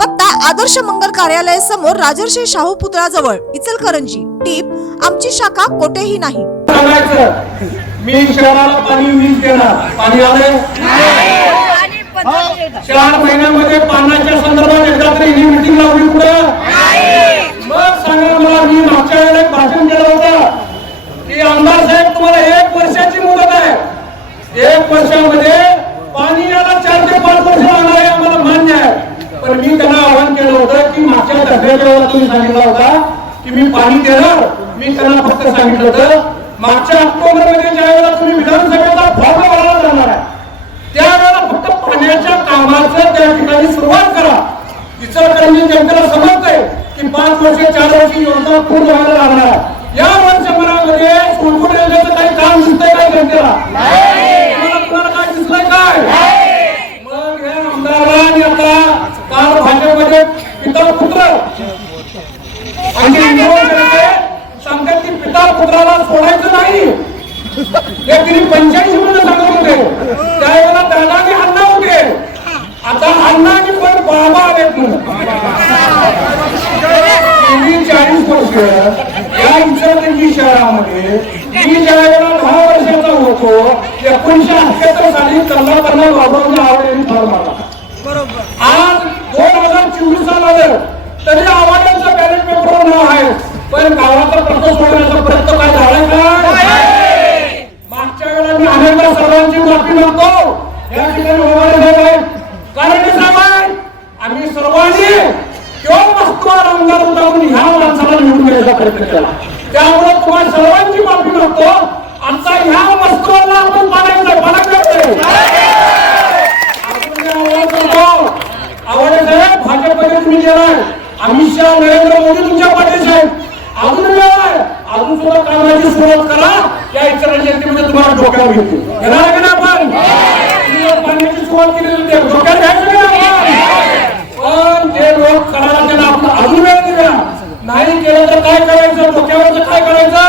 पत्ता आदर्श मंगल कार्यालय समोर राजर्षी शाहू पुतळाजवळ इचलकरंजी. टीप आमची शाखा कोठेही नाही. मी शहराला पाणी वीज देणार. पाणी आले चार महिन्यामध्ये पाण्याच्या संदर्भात एकदा तरी ही मिटिंग लावली कुठं? मग सांगा मला मी मागच्या वेळेला एक भाषण केलं होतं. की आमदार साहेब तुम्हाला एक वर्षाची मुदत आहे. एक वर्षामध्ये पाणी याला चार ते पाच वर्ष लागणार आहे आम्हाला मान्य आहे पण मी त्यांना आवाहन केलं होतं की मागच्या तुम्ही सांगितला होता की मी पाणी देणार मी त्यांना फक्त सांगितलं होतं मागच्या ऑक्टोबरमध्ये ज्या वेळेला तुम्ही विधानसभेचा फॉर्म भरायला जाणार आहे त्यावेळेला फक्त पाण्याच्या कामाचं त्या ठिकाणी सुरुवात करा इचलकरंजी जनतेला समजतंय की पाच वर्ष चार वर्ष योजना पूर्ण व्हायला लागणार आहे. या वर्षभरामध्ये सोलपूर रेल्वेचं काही काम दिसतंय काय जनतेला तुम्हाला कुणाला काय दिसलंय काय मग हे आमदारांनी आता काल भाजपमध्ये पिता पुत्र आणि विरोध सांगतात की पिता पुत्राला सोडायचं नाही. हे तिने पंच्याऐंशी मध्ये सांगत होते. त्यावेळेला दादाने अण्णा होते. आता अण्णा आणि पण बाबा आलेत म्हणून. चाळीस वर्ष या इचलकरंजी शहरामध्ये मी ज्या वेळेला दहा वर्षाचा होतो एकोणीशे अठ्ठ्याहत्तर साली कल्ला कल्ला बाबांच्या आवड पण गावाचा प्रश्न सोडवण्याचा प्रयत्न काय झाला काय मागच्या वेळेला मी अनेकदा सर्वांची माफी मागतो या ठिकाणी होणारे साहेब कारण साहेब आम्ही सर्वांनी किंवा वस्तूवर ह्या माणसाला निवडून प्रयत्न केला. त्यामुळे तुम्हाला सर्वांची माफी मागतो आमचा ह्या वस्तूवरला आपण पाडायचं पाडायचं आवडे साहेब भाजपमध्ये तुम्ही गेलाय. अमित शहा नरेंद्र मोदी तुमच्या पाठीशी आहेत. अजून अजून सुद्धा कामाची सुरुवात करा. या इतर जनतेमध्ये म्हणजे तुम्हाला डोक्यावर घेतो. येणार की नाही आपण? पाण्याची सुरुवात केली डोक्यात घ्यायचं पण ते लोक करायला त्यांना आपण अजून वेळ दिला नाही केलं तर काय करायचं? डोक्यावर काय करायचं?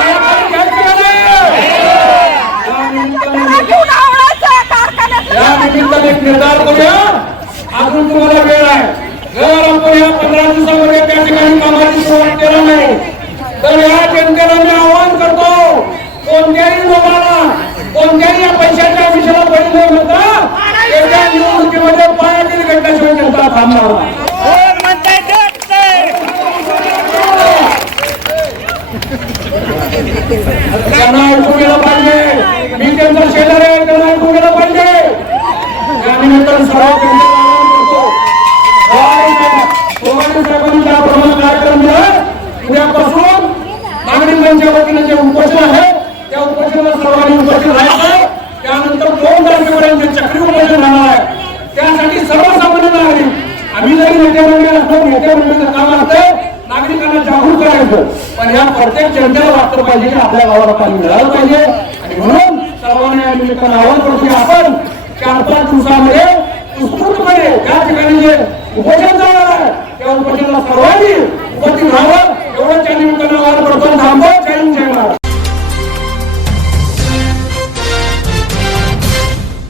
या निमित्ताने या निमित्ताने एक निर्धार करूया. अजून तुम्हाला वेळ आहे. जर आपण या पंधरा दिवसामध्ये त्या ठिकाणी कामाची केलं नाही तर या जनतेला मी आवाहन करतो कोणत्याही लोकांना कोणत्याही या पैशाच्या विषयाला पडले होता त्याच्या निवडणुकीमध्ये पायातील घटनाशिवाय जनता थांबणार नाही. त्यांना ऐकून गेलं पाहिजे मी त्यांचा शेजारी आहे त्यांना ऐकून गेलं पाहिजे या निमित्तानं सर्व जनतेला आवाहन करतो. सोमानी साहेबांनी ज्याप्रमाणे कार्यक्रम दिला उद्यापासून नागरिकांच्या वतीने जे उपोषण आहे त्या उपोषणाला सर्वांनी उपस्थित राहायचं त्यानंतर चक्री उपोषण राहणार आहे त्यासाठी सर्वसामान्य नागरिक आम्ही जरी नेते मंडळ असतो नेते मंडळाचं काम असतं नागरिकांना जागरूक करायचं. पण या प्रत्येक जनतेला वाटलं पाहिजे की आपल्या गावाला पाणी मिळालं पाहिजे. आणि म्हणून सर्वांनी या निमित्तानं आवाज करतो की आपण चार पाच दिवसामध्ये उत्स्फूर्तपणे त्या ठिकाणी जे उपोषण चालणार आहे त्या उपोषणाला सर्वांनी